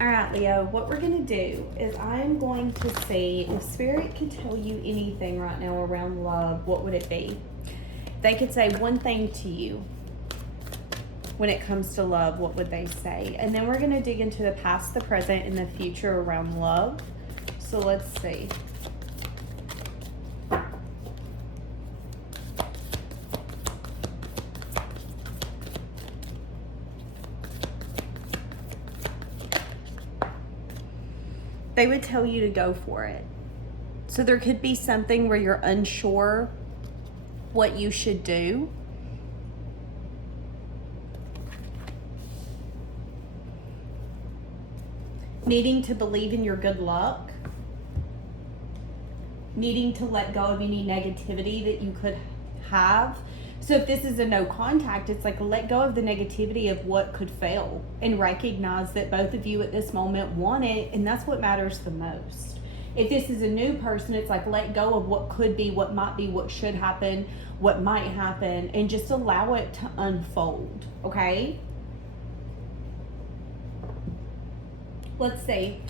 All right, Leo, what we're going to do is I'm going to see if Spirit could tell you anything right now around love, what would it be? They could say one thing to you when it comes to love, what would they say? And then we're going to dig into the past, the present, and the future around love. So let's see. They would tell you to go for it. So there could be something where you're unsure what you should do. Needing to believe in your good luck. Needing to let go of any negativity that you could have. So if this is a no contact, it's like let go of the negativity of what could fail and recognize that both of you at this moment want it, and that's what matters the most. If this is a new person, it's like let go of what could be, what might be, what should happen, what might happen, and just allow it to unfold, okay? Let's see.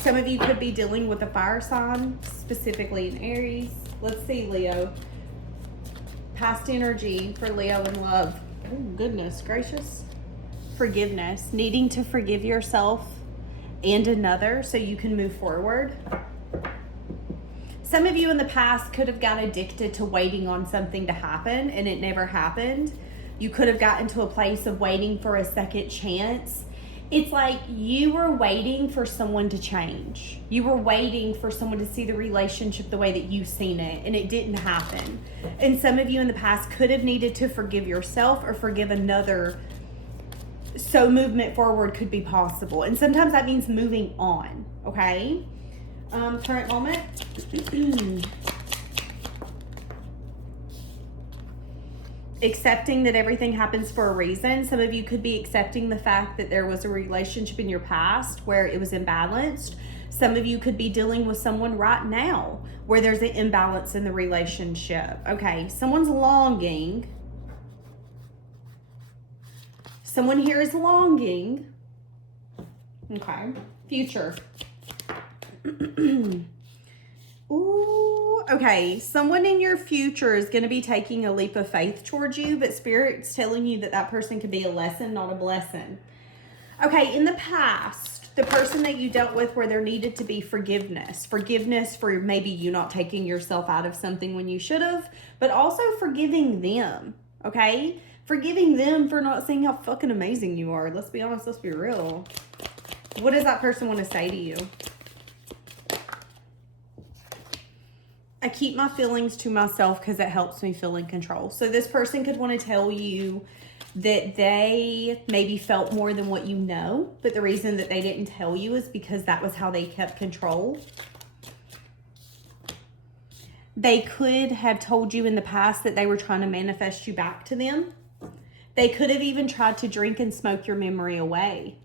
Some of you could be dealing with a fire sign, specifically in Aries. Let's see, Leo. Past energy for Leo in love. Oh, goodness gracious. Forgiveness. Needing to forgive yourself and another so you can move forward. Some of you in the past could have got addicted to waiting on something to happen and it never happened. You could have gotten to a place of waiting for a second chance. It's like you were waiting for someone to change. You were waiting for someone to see the relationship the way that you've seen it, and it didn't happen. And some of you in the past could have needed to forgive yourself or forgive another so movement forward could be possible. And sometimes that means moving on, okay? Current moment. Accepting that everything happens for a reason. Some of you could be accepting the fact that there was a relationship in your past where it was imbalanced. Some of you could be dealing with someone right now where there's an imbalance in the relationship. Okay, someone's longing. Someone here is longing. Okay, future. Ooh, okay. Someone in your future is going to be taking a leap of faith towards you, but Spirit's telling you that that person could be a lesson, not a blessing. Okay, in the past, the person that you dealt with where there needed to be forgiveness. Forgiveness for maybe you not taking yourself out of something when you should have, but also forgiving them, okay? Forgiving them for not seeing how fucking amazing you are. Let's be honest, let's be real. What does that person want to say to you? I keep my feelings to myself because it helps me feel in control. So this person could want to tell you that they maybe felt more than what you know, but the reason that they didn't tell you is because that was how they kept control. They could have told you in the past that they were trying to manifest you back to them. They could have even tried to drink and smoke your memory away.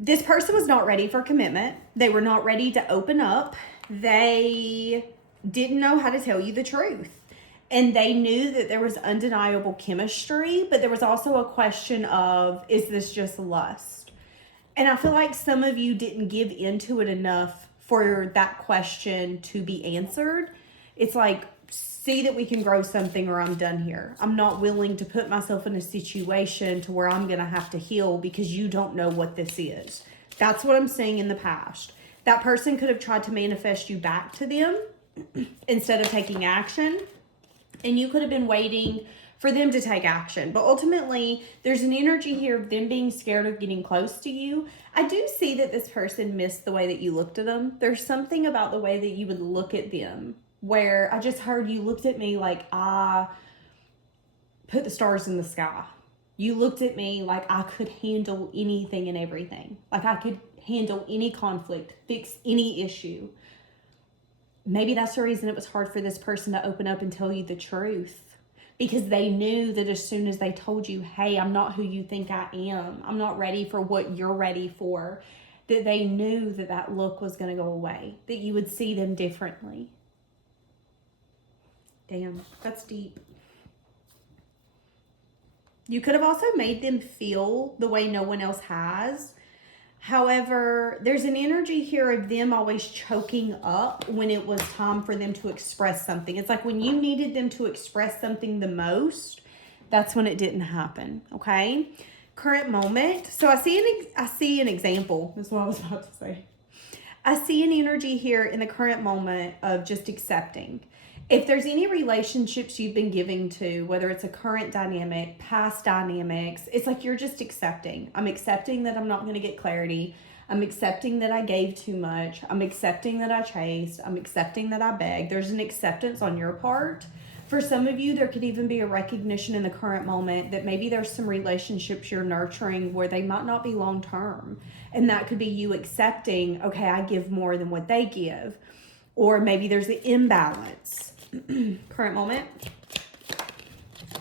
This person was not ready for commitment. They were not ready to open up. They didn't know how to tell you the truth. And they knew that there was undeniable chemistry, but there was also a question of, is this just lust? And I feel like some of you didn't give into it enough for that question to be answered. It's like, see that we can grow something or I'm done here. I'm not willing to put myself in a situation to where I'm going to have to heal because you don't know what this is. That's what I'm seeing in the past. That person could have tried to manifest you back to them instead of taking action. And you could have been waiting for them to take action. But ultimately, there's an energy here of them being scared of getting close to you. I do see that this person missed the way that you looked at them. There's something about the way that you would look at them where I just heard you looked at me like I put the stars in the sky. You looked at me like I could handle anything and everything. Like I could handle any conflict, fix any issue. Maybe that's the reason it was hard for this person to open up and tell you the truth. Because they knew that as soon as they told you, hey, I'm not who you think I am. I'm not ready for what you're ready for. That they knew that that look was going to go away. That you would see them differently. Damn, that's deep. You could have also made them feel the way no one else has. However, there's an energy here of them always choking up when it was time for them to express something. It's like when you needed them to express something the most, that's when it didn't happen, okay? Current moment. So I see an example. That's what I was about to say. I see an energy here in the current moment of just accepting. If there's any relationships you've been giving to, whether it's a current dynamic, past dynamics, it's like you're just accepting. I'm accepting that I'm not going to get clarity. I'm accepting that I gave too much. I'm accepting that I chased. I'm accepting that I begged. There's an acceptance on your part. For some of you, there could even be a recognition in the current moment that maybe there's some relationships you're nurturing where they might not be long term. And that could be you accepting, okay, I give more than what they give. Or maybe there's an imbalance. Current moment.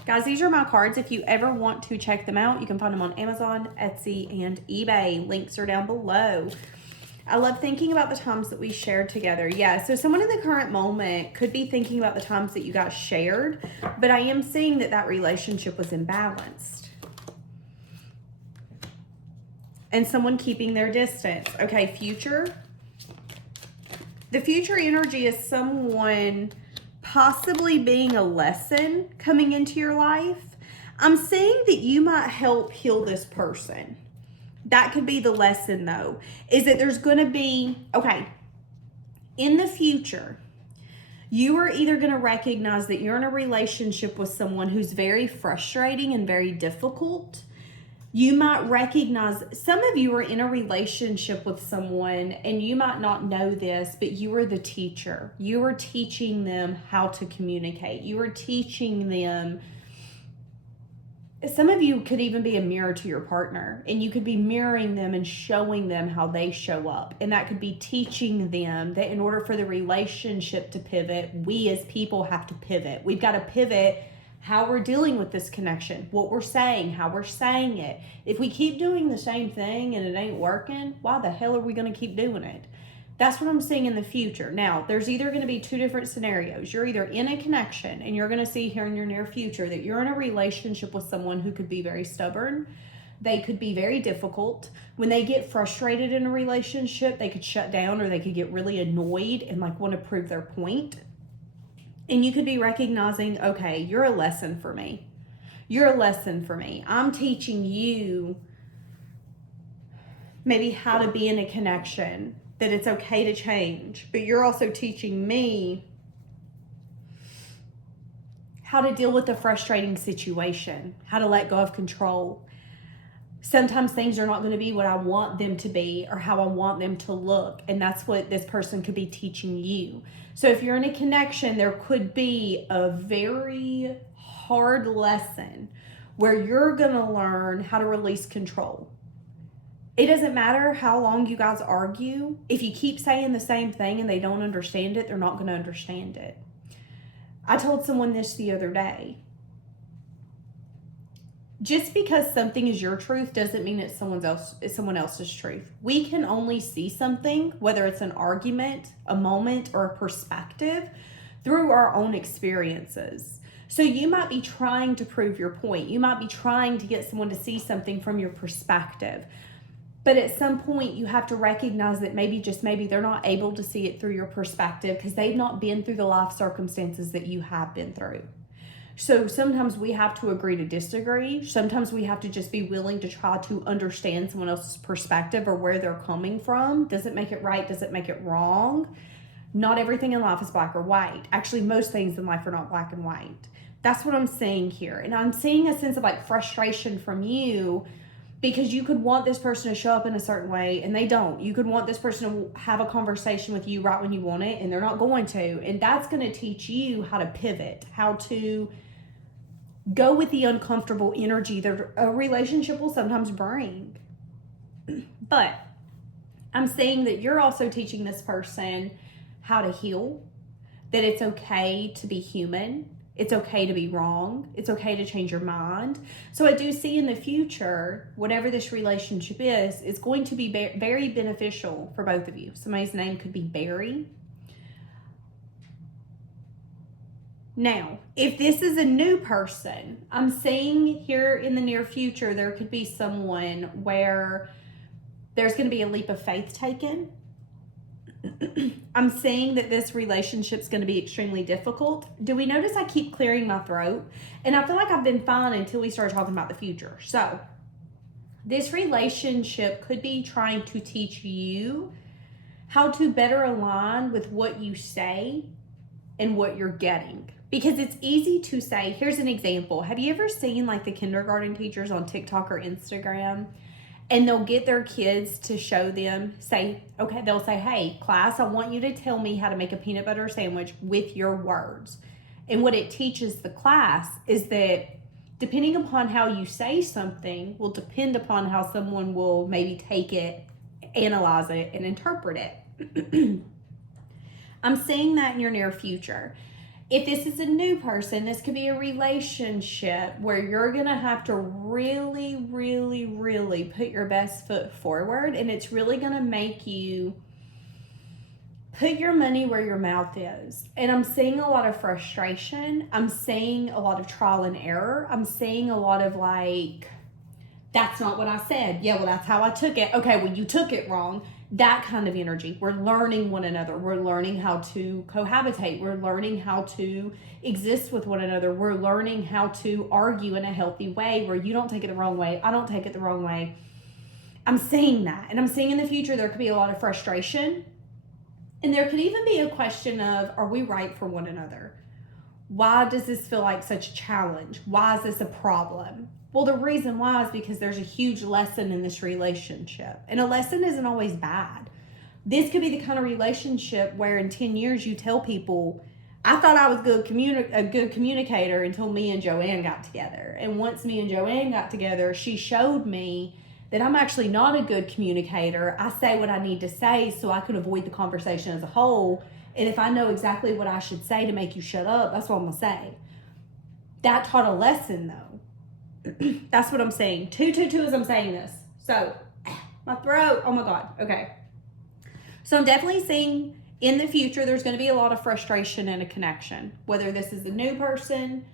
Guys, these are my cards. If you ever want to check them out, you can find them on Amazon, Etsy, and eBay. Links are down below. I love thinking about the times that we shared together. Yeah, so someone in the current moment could be thinking about the times that you guys shared, but I am seeing that that relationship was imbalanced. And someone keeping their distance. Okay, future. The future energy is someone possibly being a lesson coming into your life. I'm saying that you might help heal this person. That could be the lesson though, is that there's going to be, okay, in the future, you are either going to recognize that you're in a relationship with someone who's very frustrating and very difficult. You might recognize, some of you are in a relationship with someone and you might not know this, but you are the teacher. You are teaching them how to communicate. You are teaching them. Some of you could even be a mirror to your partner, and you could be mirroring them and showing them how they show up. And that could be teaching them that in order for the relationship to pivot, we as people have to pivot. We've got to pivot how we're dealing with this connection, what we're saying, how we're saying it. If we keep doing the same thing and it ain't working, why the hell are we going to keep doing it? That's what I'm seeing in the future. Now, there's either going to be two different scenarios. You're either in a connection, and you're going to see here in your near future that you're in a relationship with someone who could be very stubborn. They could be very difficult. When they get frustrated in a relationship, they could shut down, or they could get really annoyed and like want to prove their point. And you could be recognizing, okay, you're a lesson for me. You're a lesson for me. I'm teaching you maybe how to be in a connection, that it's okay to change, but you're also teaching me how to deal with a frustrating situation, how to let go of control. Sometimes things are not going to be what I want them to be or how I want them to look, and that's what this person could be teaching you. So if you're in a connection, there could be a very hard lesson where you're going to learn how to release control. It doesn't matter how long you guys argue. If you keep saying the same thing and they don't understand it, they're not going to understand it. I told someone this the other day. Just because something is your truth doesn't mean it's someone else's truth. We can only see something, whether it's an argument, a moment, or a perspective, through our own experiences. So you might be trying to prove your point. You might be trying to get someone to see something from your perspective. But at some point, you have to recognize that maybe, just maybe, they're not able to see it through your perspective because they've not been through the life circumstances that you have been through. So sometimes we have to agree to disagree. Sometimes we have to just be willing to try to understand someone else's perspective or where they're coming from. Does it make it right? Does it make it wrong? Not everything in life is black or white. Actually, most things in life are not black and white. That's what I'm saying here. And I'm seeing a sense of like frustration from you, because you could want this person to show up in a certain way and they don't. You could want this person to have a conversation with you right when you want it and they're not going to. And that's going to teach you how to pivot, how to go with the uncomfortable energy that a relationship will sometimes bring. But I'm saying that you're also teaching this person how to heal, that it's okay to be human. It's okay to be wrong. It's okay to change your mind. So I do see in the future, whatever this relationship is, it's going to be very beneficial for both of you. Somebody's name could be Barry. Now, if this is a new person, I'm saying here in the near future, there could be someone where there's going to be a leap of faith taken. I'm saying that this relationship's going to be extremely difficult. Do we notice I keep clearing my throat? And I feel like I've been fine until we start talking about the future. So, this relationship could be trying to teach you how to better align with what you say and what you're getting. Because it's easy to say, here's an example. Have you ever seen like the kindergarten teachers on TikTok or Instagram? And they'll get their kids to show them, they'll say, hey, class, I want you to tell me how to make a peanut butter sandwich with your words. And what it teaches the class is that depending upon how you say something will depend upon how someone will maybe take it, analyze it, and interpret it. I'm saying that in your near future. If this is a new person, this could be a relationship where you're going to have to really, really, really put your best foot forward. And it's really going to make you put your money where your mouth is. And I'm seeing a lot of frustration. I'm seeing a lot of trial and error. I'm seeing a lot of like, that's not what I said. Yeah, well, that's how I took it. Okay, well, you took it wrong. That kind of energy. We're learning one another. We're learning how to cohabitate. We're learning how to exist with one another. We're learning how to argue in a healthy way where you don't take it the wrong way. I don't take it the wrong way. I'm seeing that. And I'm seeing in the future there could be a lot of frustration. And there could even be a question of, are we right for one another? Why does this feel like such a challenge? Why is this a problem? Well, the reason why is because there's a huge lesson in this relationship. And a lesson isn't always bad. This could be the kind of relationship where in 10 years you tell people, I thought I was a good communicator until me and Joanne got together. And once me and Joanne got together, she showed me that I'm actually not a good communicator. I say what I need to say so I can avoid the conversation as a whole. And if I know exactly what I should say to make you shut up, that's what I'm going to say. That taught a lesson, though. That's what I'm saying. 222 as I'm saying this. So, my throat. Oh my God. Okay. So, I'm definitely seeing in the future there's going to be a lot of frustration in a connection. Whether this is a new person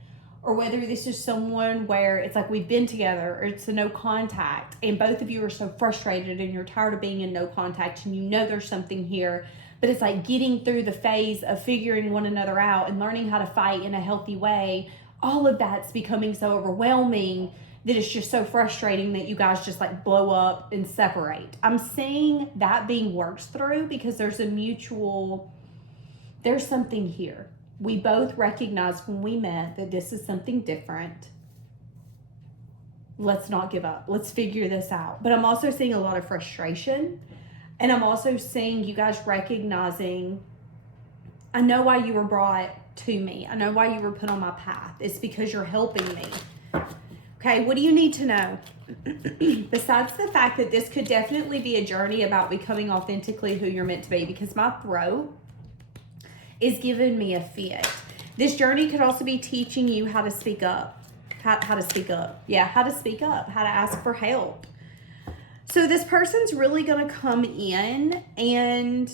or whether this is someone where it's like we've been together or it's a no contact and both of you are so frustrated and you're tired of being in no contact and you know there's something here. But it's like getting through the phase of figuring one another out and learning how to fight in a healthy way. All of that's becoming so overwhelming that it's just so frustrating that you guys just like blow up and separate. I'm seeing that being worked through because there's something here. We both recognized when we met that this is something different. Let's not give up. Let's figure this out. But I'm also seeing a lot of frustration. And I'm also seeing you guys recognizing, I know why you were brought to me. I know why you were put on my path. It's because you're helping me. Okay, what do you need to know? Besides the fact that this could definitely be a journey about becoming authentically who you're meant to be, because my throat is giving me a fit. This journey could also be teaching you how to speak up. How to speak up. Yeah, how to speak up. How to ask for help. So this person's really going to come in and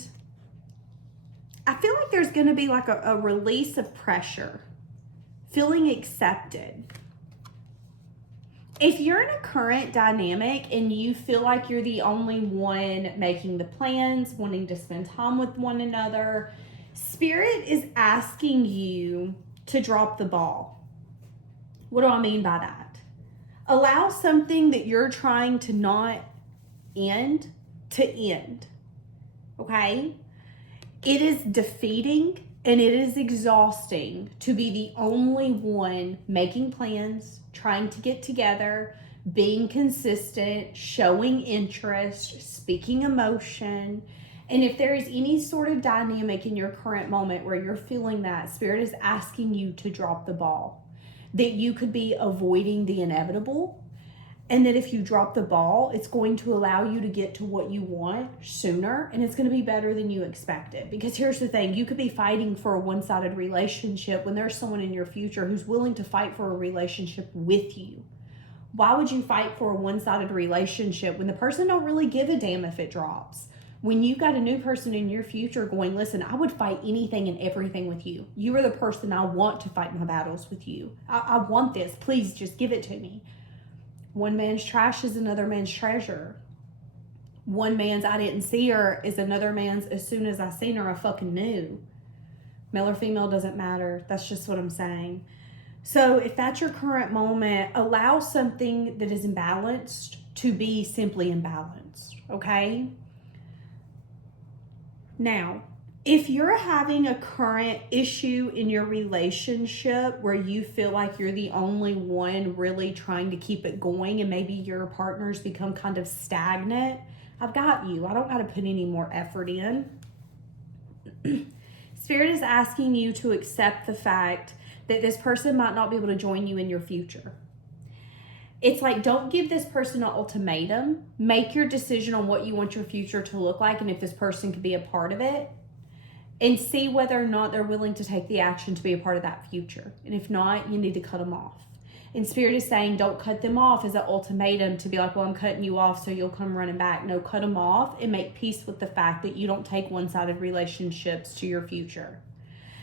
I feel like there's going to be like a release of pressure, feeling accepted. If you're in a current dynamic and you feel like you're the only one making the plans, wanting to spend time with one another, Spirit is asking you to drop the ball. What do I mean by that? Allow something that you're trying to not end to end. Okay? It is defeating and it is exhausting to be the only one making plans, trying to get together, being consistent, showing interest, speaking emotion. And if there is any sort of dynamic in your current moment where you're feeling that, Spirit is asking you to drop the ball. That you could be avoiding the inevitable. And that if you drop the ball, it's going to allow you to get to what you want sooner. And it's going to be better than you expected. Because here's the thing. You could be fighting for a one-sided relationship when there's someone in your future who's willing to fight for a relationship with you. Why would you fight for a one-sided relationship when the person don't really give a damn if it drops? When you've got a new person in your future going, listen, I would fight anything and everything with you. You are the person I want to fight my battles with you. I want this. Please just give it to me. One man's trash is another man's treasure. One man's I didn't see her is another man's as soon as I seen her, I fucking knew. Male or female doesn't matter. That's just what I'm saying. So if that's your current moment, allow something that is imbalanced to be simply imbalanced, okay? Now, if you're having a current issue in your relationship where you feel like you're the only one really trying to keep it going and maybe your partner's become kind of stagnant, I've got you. I don't got to put any more effort in. Spirit is asking you to accept the fact that this person might not be able to join you in your future. It's like, don't give this person an ultimatum. Make your decision on what you want your future to look like and if this person could be a part of it. And see whether or not they're willing to take the action to be a part of that future. And if not, you need to cut them off. And Spirit is saying, don't cut them off as an ultimatum to be like, well, I'm cutting you off so you'll come running back. No, cut them off and make peace with the fact that you don't take one-sided relationships to your future.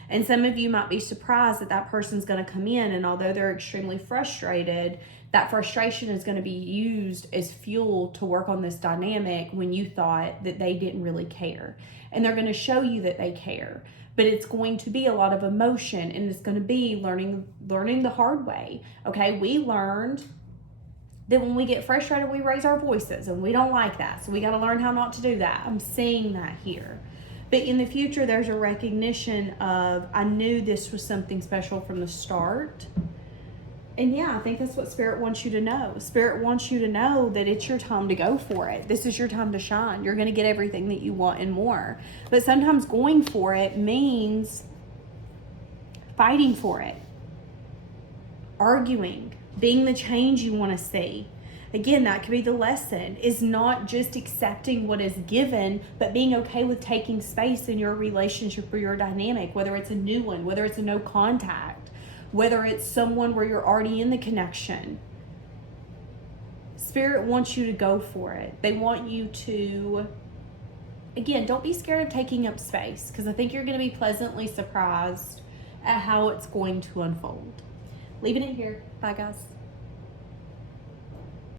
And some of you might be surprised that that person's going to come in, and although they're extremely frustrated, that frustration is going to be used as fuel to work on this dynamic when you thought that they didn't really care. And they're going to show you that they care. But it's going to be a lot of emotion, and it's going to be learning the hard way. Okay, we learned that when we get frustrated, we raise our voices, and we don't like that. So we got to learn how not to do that. I'm seeing that here. But in the future, there's a recognition of, I knew this was something special from the start. And yeah, I think that's what Spirit wants you to know. Spirit wants you to know that it's your time to go for it. This is your time to shine. You're going to get everything that you want and more. But sometimes going for it means fighting for it, arguing, being the change you want to see. Again, that could be the lesson, is not just accepting what is given, but being okay with taking space in your relationship or your dynamic, whether it's a new one, whether it's a no contact, whether it's someone where you're already in the connection. Spirit wants you to go for it. They want you to, again, don't be scared of taking up space, because I think you're going to be pleasantly surprised at how it's going to unfold. Leaving it here. Bye, guys.